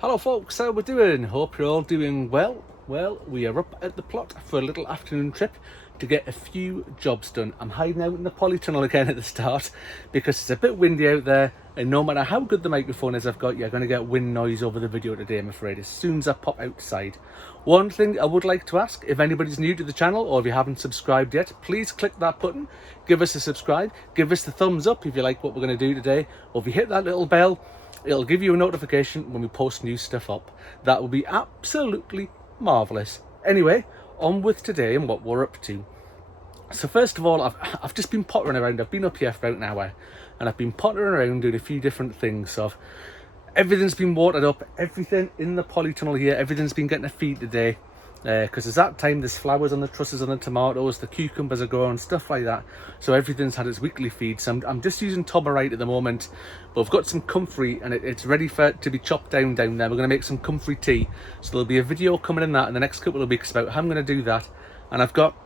Hello folks, how we doing? Hope you're all doing well. Well, we are up at the plot for a little afternoon trip to get a few jobs done. I'm hiding out in the polytunnel again at the start because it's a bit windy out there, and no matter how good the microphone is I've got, you're going to get wind noise over the video today, I'm afraid, as soon as I pop outside. One thing I would like to ask, if anybody's new to the channel or if you haven't subscribed yet, please click that button, give us a subscribe, give us the thumbs up if you like what we're going to do today, or if you hit that little bell, it'll give you a notification when we post new stuff up. That will be absolutely marvellous. Anyway, on with today and what we're up to. So first of all, I've just been pottering around. I've been up here for about an hour and I've been pottering around doing a few different things. So everything's been watered up, everything in the polytunnel here, everything's been getting a feed today. Because it's that time, there's flowers on the trusses on the tomatoes, the cucumbers are growing, stuff like that. So everything's had its weekly feed. So I'm just using Toberite at the moment, but I've got some comfrey and it's ready for it to be chopped down there. We're going to make some comfrey tea. So there'll be a video coming in that in the next couple of weeks about how I'm going to do that. And I've got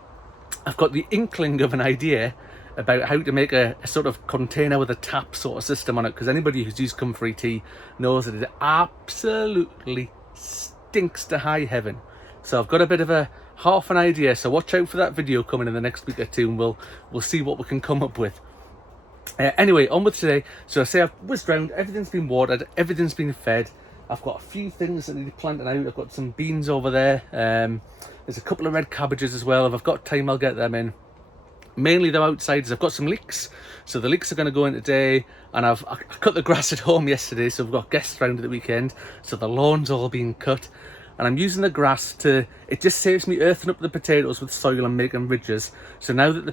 the inkling of an idea about how to make a sort of container with a tap sort of system on it, because anybody who's used comfrey tea knows that it absolutely stinks to high heaven. So I've got a bit of a half an idea, so watch out for that video coming in the next week or two and we'll see what we can come up with. Anyway, on with today. So I say I've whizzed round, everything's been watered, everything's been fed. I've got a few things that need planting out. I've got some beans over there. There's a couple of red cabbages as well. If I've got time, I'll get them in. Mainly the outsiders. I've got some leeks, so the leeks are going to go in today, and I cut the grass at home yesterday, so we've got guests round at the weekend, so the lawn's all being cut. And I'm using the grass it just saves me earthing up the potatoes with soil and making ridges. So now that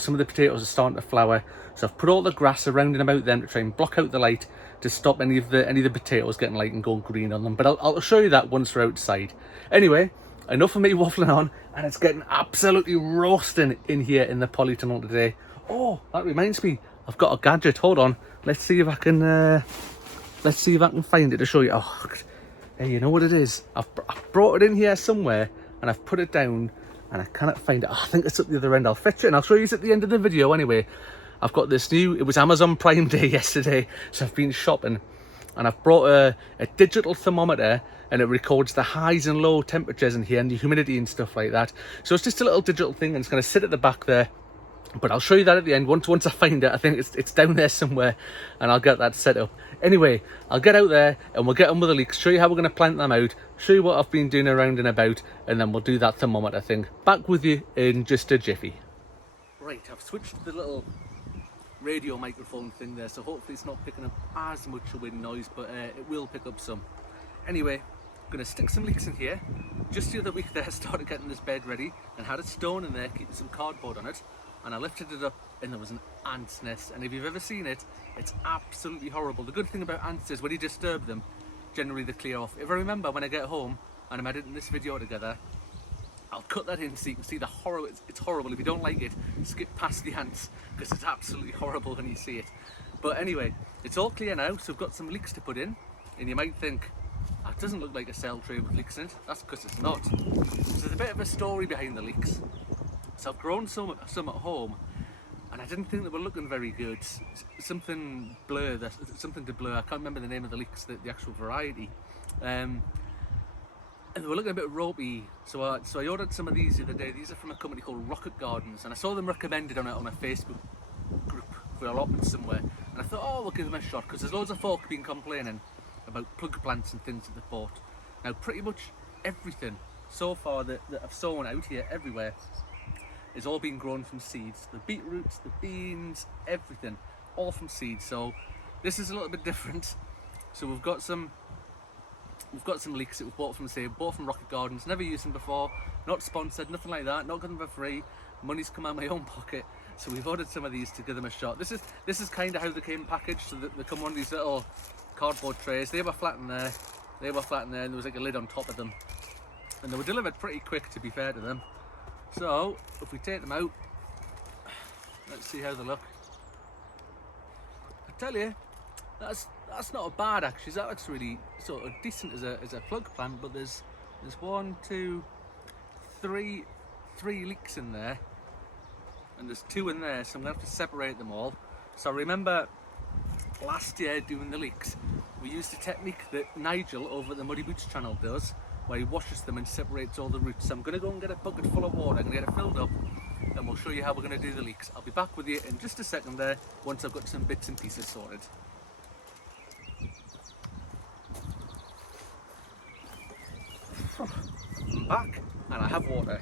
some of the potatoes are starting to flower, so I've put all the grass around and about them to try and block out the light to stop any of the potatoes getting light and going green on them. But I'll show you that once we're outside. Anyway, enough of me waffling on, and it's getting absolutely roasting in here in the polytunnel today. Oh, that reminds me, I've got a gadget. Hold on, let's see if I can find it to show you. Oh, hey, you know what it is? I've brought it in here somewhere and I've put it down and I cannot find it. Oh, I think it's at the other end. I'll fetch it and I'll show you at the end of the video. Anyway, I've got this it was Amazon Prime Day yesterday, so I've been shopping and I've brought a digital thermometer, and it records the highs and low temperatures in here and the humidity and stuff like that. So it's just a little digital thing, and it's going to sit at the back there. But I'll show you that at the end once I find it. I think it's down there somewhere, and I'll get that set up. Anyway, I'll get out there and we'll get on with the leeks, show you how we're going to plant them out, show you what I've been doing around and about, and then we'll do that thermometer thing. Back with you in just a jiffy. Right, I've switched the little radio microphone thing there, so hopefully it's not picking up as much a wind noise, but it will pick up some. Anyway, I'm going to stick some leeks in here. Just the other week there, I started getting this bed ready and had a stone in there, keeping some cardboard on it. And I lifted it up and there was an ant's nest, and if you've ever seen it, it's absolutely horrible. The good thing about ants is when you disturb them, generally they clear off. If I remember when I get home and I'm editing this video together, I'll cut that in so you can see the horror. It's horrible. If you don't like it, skip past the ants, because it's absolutely horrible when you see it. But anyway, it's all clear now, so I've got some leeks to put in, and you might think, oh, it doesn't look like a cell tray with leeks in it. That's because it's not. So there's a bit of a story behind the leeks. So I've grown some at home, and I didn't think they were looking very good. Something to blur. I can't remember the name of the leeks, the actual variety. And they were looking a bit ropey. So I ordered some of these the other day. These are from a company called Rocket Gardens, and I saw them recommended on a Facebook group for Allotment somewhere. And I thought, oh, we'll give them a shot, because there's loads of folk been complaining about plug plants and things that they've bought. Now, pretty much everything so far that I've sown out here everywhere is all being grown from seeds. The beetroots, the beans, everything, all from seeds. So this is a little bit different. So we've got some leeks that we've bought from Rocket Gardens. Never used them before, not sponsored, nothing like that, not got them for free. Money's come out of my own pocket. So we've ordered some of these to give them a shot. This is kind of how they came packaged. So they come on these little cardboard trays. They were flat in there, and there was like a lid on top of them. And they were delivered pretty quick, to be fair to them. So if we take them out, let's see how they look. I tell you, that's not a bad actually. That looks really sort of decent as a plug plant. But there's 1, 2, 3 leeks in there, and there's 2 in there. So I'm gonna have to separate them all. So I remember last year doing the leeks, we used a technique that Nigel over at the Muddy Boots channel does, where he washes them and separates all the roots. So I'm going to go and get a bucket full of water, I'm going to get it filled up, and we'll show you how we're going to do the leeks. I'll be back with you in just a second there, once I've got some bits and pieces sorted. I'm back, and I have water.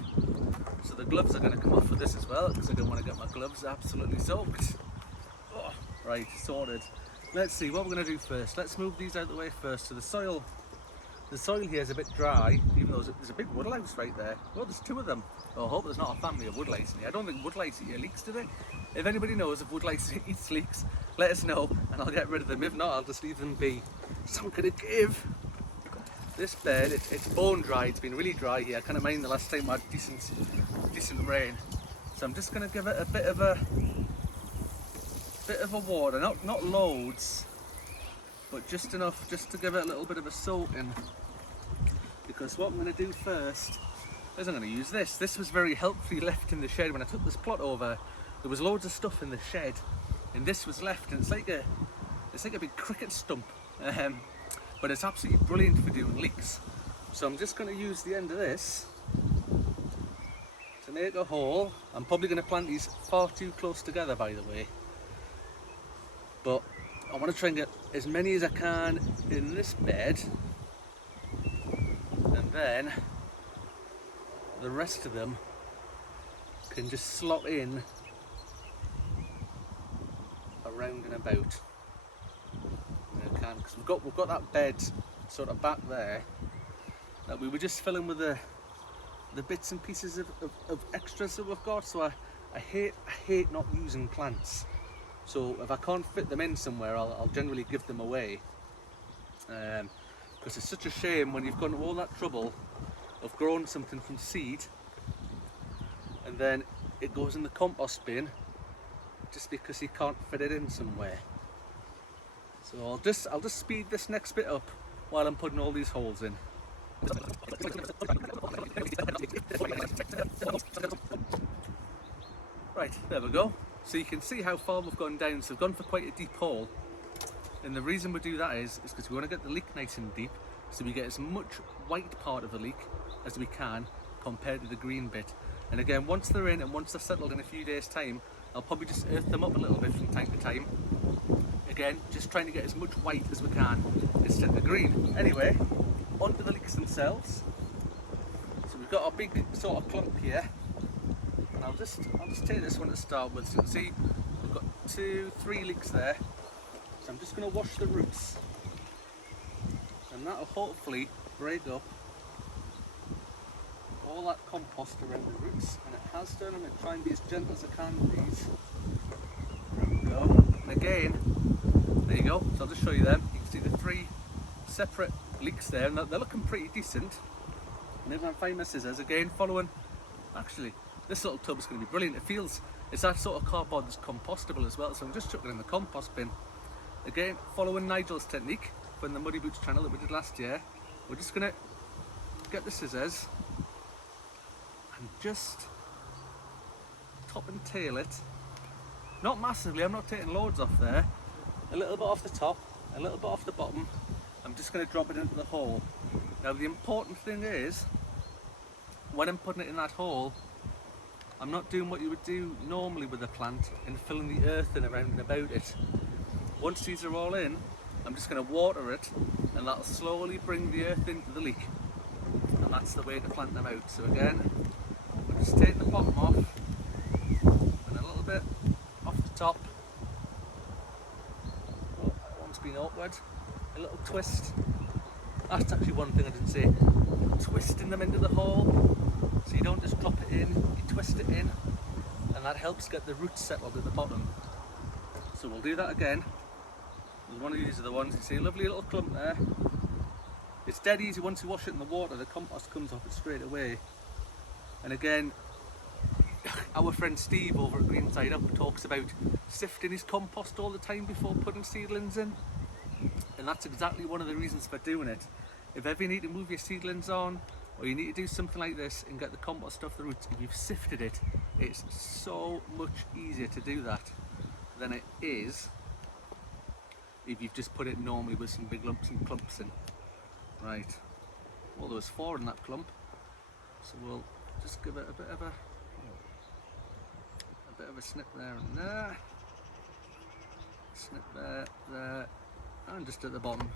So the gloves are going to come off for this as well, because I don't want to get my gloves absolutely soaked. Oh, right, sorted. Let's see what we're going to do first. Let's move these out of the way first. So the soil here is a bit dry, even though there's a big woodlouse right there. Well, there's two of them. Oh, I hope there's not a family of woodlice in here. I don't think woodlice eat leeks, do they? If anybody knows if woodlice eats leeks, let us know and I'll get rid of them. If not, I'll just leave them be. So I'm going to give this bed, it's bone dry, it's been really dry here. I can't mind the last time I had decent rain. So I'm just going to give it a bit of a water, not loads, but just enough just to give it a little bit of a soaking. Because what I'm going to do first is I'm going to use this. This was very helpfully left in the shed when I took this plot over. There was loads of stuff in the shed, and this was left, and it's like a big cricket stump. But it's absolutely brilliant for doing leeks. So I'm just going to use the end of this to make a hole. I'm probably going to plant these far too close together, by the way. But I want to try and get as many as I can in this bed, and then the rest of them can just slot in around and about. Because we've got that bed sort of back there that we were just filling with the bits and pieces of extras that we've got. So I hate not using plants. So if I can't fit them in somewhere, I'll generally give them away. Because it's such a shame when you've gone to all that trouble of growing something from seed and then it goes in the compost bin just because you can't fit it in somewhere. So I'll just speed this next bit up while I'm putting all these holes in. Right, there we go. So you can see how far we've gone down. So we've gone for quite a deep hole. And the reason we do that is because we want to get the leek nice and deep, so we get as much white part of the leek as we can compared to the green bit. And again, once they're in and once they're settled in a few days' time, I'll probably just earth them up a little bit from time to time. Again, just trying to get as much white as we can instead of the green. Anyway, onto the leeks themselves. So we've got our big sort of clump here, and I'll just take this one to start with. So you can see we've got 3 leeks there. So I'm just going to wash the roots, and that'll hopefully break up all that compost around the roots, and it has done. I'm going to try and be as gentle as I can with these. There we go. And again, there you go. So I'll just show you them. You can see the 3 separate leeks there, and they're looking pretty decent. And if I find my scissors, again following, actually this little tub is going to be brilliant. It's that sort of cardboard that's compostable as well, so I'm just chucking it in the compost bin. Again, following Nigel's technique from the Muddy Boots channel that we did last year, we're just going to get the scissors and just top and tail it. Not massively, I'm not taking loads off there. A little bit off the top, a little bit off the bottom. I'm just going to drop it into the hole. Now the important thing is, when I'm putting it in that hole, I'm not doing what you would do normally with a plant and filling the earth in around and about it. Once these are all in, I'm just going to water it, and that'll slowly bring the earth into the leek. And that's the way to plant them out. So again, we'll just take the bottom off, and a little bit off the top. Oh, that one's been awkward. A little twist. That's actually one thing I didn't say. Twisting them into the hole. So you don't just drop it in, you twist it in, and that helps get the roots settled at the bottom. So we'll do that again. One of these are the ones, you see a lovely little clump there. It's dead easy once you wash it in the water, the compost comes off it straight away. And again, our friend Steve over at Green Side Up talks about sifting his compost all the time before putting seedlings in. And that's exactly one of the reasons for doing it. If ever you need to move your seedlings on, or you need to do something like this and get the compost off the roots, if you've sifted it, it's so much easier to do that than it is if you've just put it normally with some big lumps and clumps in. Right, well there was 4 in that clump, so we'll just give it a bit of a snip there and there, snip there, there, and just at the bottom.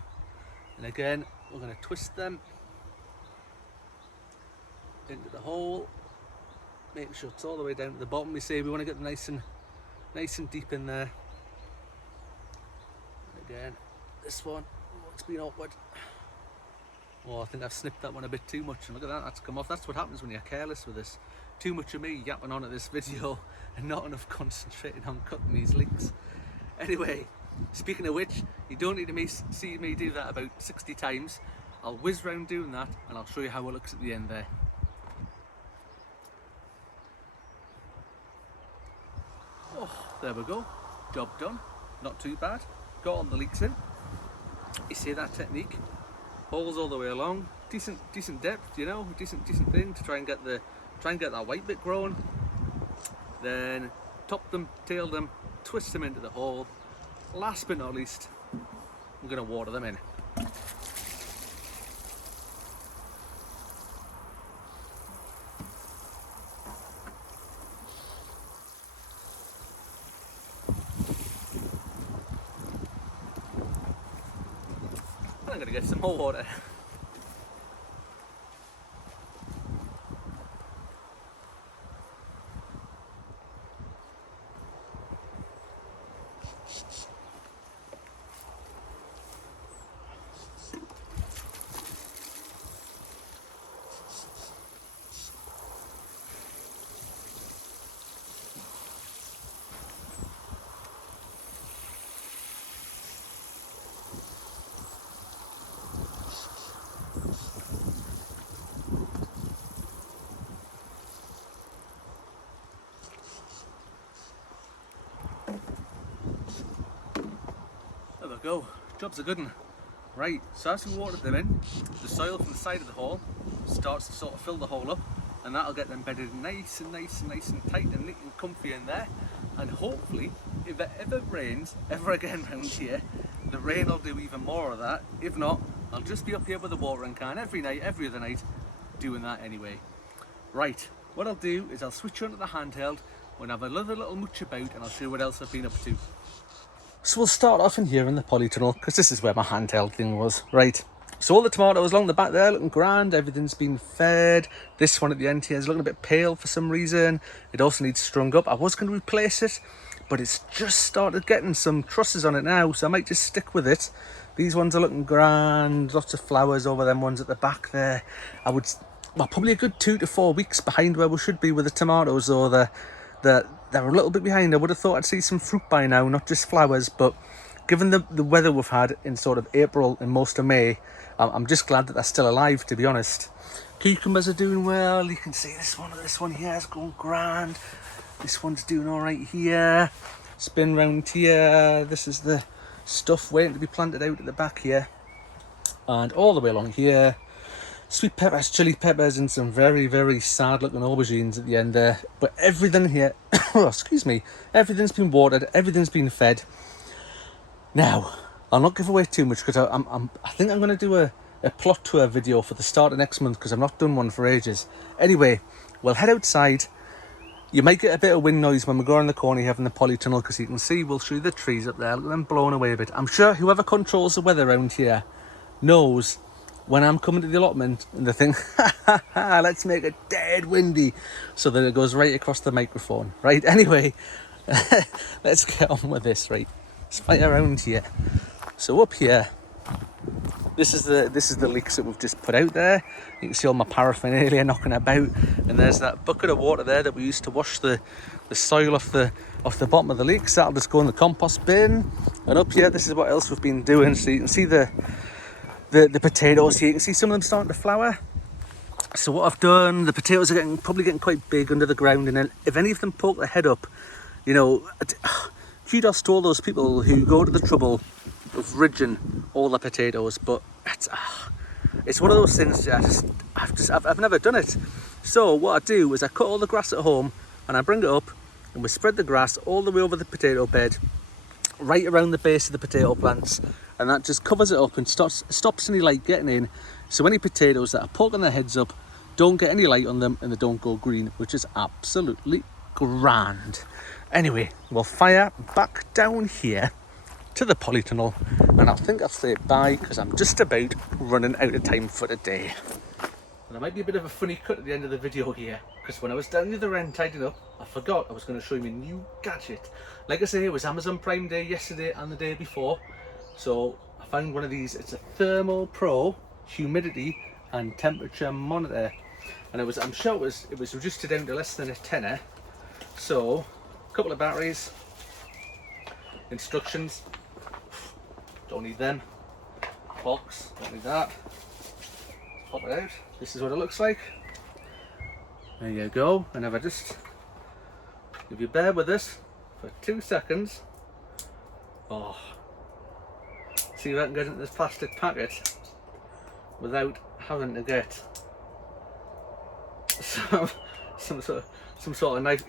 And again, we're going to twist them into the hole, make sure it's all the way down to the bottom. We say we want to get them nice and deep in there. And again, this one, oh, it's been awkward. Oh, I think I've snipped that one a bit too much, and look at that, that's come off. That's what happens when you're careless with this. Too much of me yapping on at this video and not enough concentrating on cutting these leeks. Anyway, speaking of which, you don't need to see me do that about 60 times. I'll whiz round doing that and I'll show you how it looks at the end there. Oh, there we go. Job done. Not too bad. Got all the leeks in. You see that technique? Holes all the way along. Decent depth, you know, decent thing to try and get that white bit growing. Then top them, tail them, twist them into the hole. Last but not least, we're going to water them in. I'm going to get some more water. There we go, job's a good one. Right, so as we watered them in, the soil from the side of the hole starts to sort of fill the hole up, and that'll get them bedded nice and tight and neat and comfy in there. And hopefully, if it ever rains ever again round here, the rain will do even more of that. If not, I'll just be up here with a watering can every night, every other night, doing that anyway. Right, what I'll do is I'll switch onto the handheld when I have another little much about, and I'll show you what else I've been up to. So we'll start off in here in the polytunnel, because this is where my handheld thing was. Right, so all the tomatoes along the back there looking grand, everything's been fed. This one at the end here is looking a bit pale for some reason. It also needs strung up. I was going to replace it, but it's just started getting some trusses on it now, so I might just stick with it. These ones are looking grand, lots of flowers over them ones at the back there. Well, probably a good 2 to 4 weeks behind where we should be with the tomatoes, or they're a little bit behind. I would have thought I'd see some fruit by now, not just flowers, but given the weather we've had in sort of April and most of May, I'm just glad that they're still alive, to be honest. Cucumbers are doing well. You can see this one here is going grand. This one's doing all right here. Spin round here. This is the stuff waiting to be planted out at the back here. And all the way along here, sweet peppers, chili peppers, and some very sad looking aubergines at the end there. But everything here, oh, excuse me, everything's been watered, everything's been fed. Now, I'll not give away too much, because I think I'm going to do a plot tour video for the start of next month, because I've not done one for ages. Anyway, we'll head outside. You might get a bit of wind noise when we go around the corner here in the polytunnel, because you can see, we'll show you the trees up there. Look at them blowing away a bit. I'm sure whoever controls the weather around here knows when I'm coming to the allotment and they think, let's make it dead windy, so that it goes right across the microphone. Right, anyway, let's get on with this. Right, let's fight around here. So up here, this is the leeks that we've just put out there. You can see all my paraphernalia knocking about, and there's that bucket of water there that we used to wash the soil off the bottom of the leeks. That'll just go in the compost bin. And up here, this is what else we've been doing. So you can see the potatoes here. You can see some of them starting to flower. So what I've done, the potatoes are probably getting quite big under the ground, and then if any of them poke their head up, you know, kudos to all those people who go to the trouble of ridging all the potatoes, but it's one of those things. I've never done it. So what I do is I cut all the grass at home, and I bring it up, and we spread the grass all the way over the potato bed, right around the base of the potato plants, and that just covers it up and stops any light getting in. So any potatoes that are poking their heads up don't get any light on them and they don't go green, which is absolutely grand. Anyway, we'll fire back down here to the polytunnel, and I think I'll say bye because I'm just about running out of time for today. And there might be a bit of a funny cut at the end of the video here, because when I was down the other end tidying up, I forgot I was going to show you my new gadget. Like I say, it was Amazon Prime Day yesterday and the day before, so I found one of these. It's a Thermal Pro humidity and temperature monitor, and I'm sure it was reduced down to less than a tenner. So a couple of batteries, instructions, don't need them, box, don't need that, pop it out. This is what it looks like. There you go. And if I just, if you bear with us for 2 seconds, oh, see if I can get into this plastic packet without having to get some sort of knife.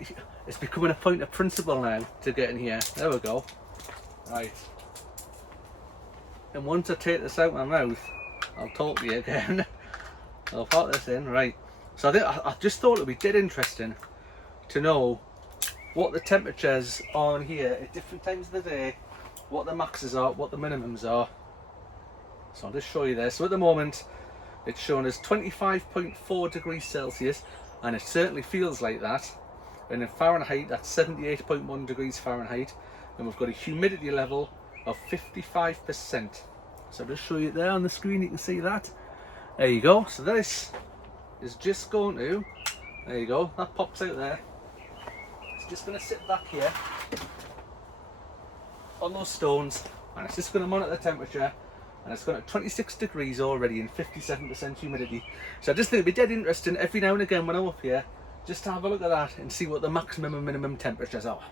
It's becoming a point of principle now to get in here. There we go. Right. And once I take this out my mouth, I'll talk to you again. I'll pop this in. Right. So I just thought it would be dead interesting to know what the temperatures are on here at different times of the day, what the maxes are, what the minimums are. So I'll just show you this. So at the moment, it's showing as 25.4 degrees Celsius, and it certainly feels like that. And in Fahrenheit, that's 78.1 degrees Fahrenheit, and we've got a humidity level of 55%. So I'll just show you it there on the screen. You can see that. There you go. So this is just going to, there you go, that pops out there. It's just going to sit back here on those stones, and it's just going to monitor the temperature, and it's got 26 degrees already and 57% humidity. So I just think it'd be dead interesting every now and again when I'm up here, just to have a look at that and see what the maximum and minimum temperatures are.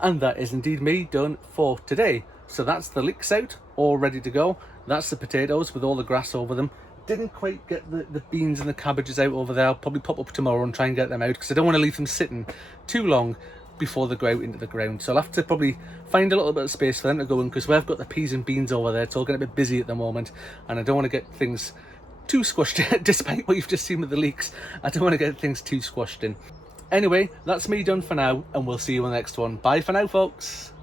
And that is indeed me done for today. So that's the leeks out, all ready to go. That's the potatoes with all the grass over them. Didn't quite get the beans and the cabbages out over there. I'll probably pop up tomorrow and try and get them out, because I don't want to leave them sitting too long before they grow out into the ground. So I'll have to probably find a little bit of space for them to go in, because we've got the peas and beans over there. It's all getting a bit busy at the moment, and I don't want to get things too squashed despite what you've just seen with the leeks. I don't want to get things too squashed in. Anyway, that's me done for now, and we'll see you on the next one. Bye for now, folks.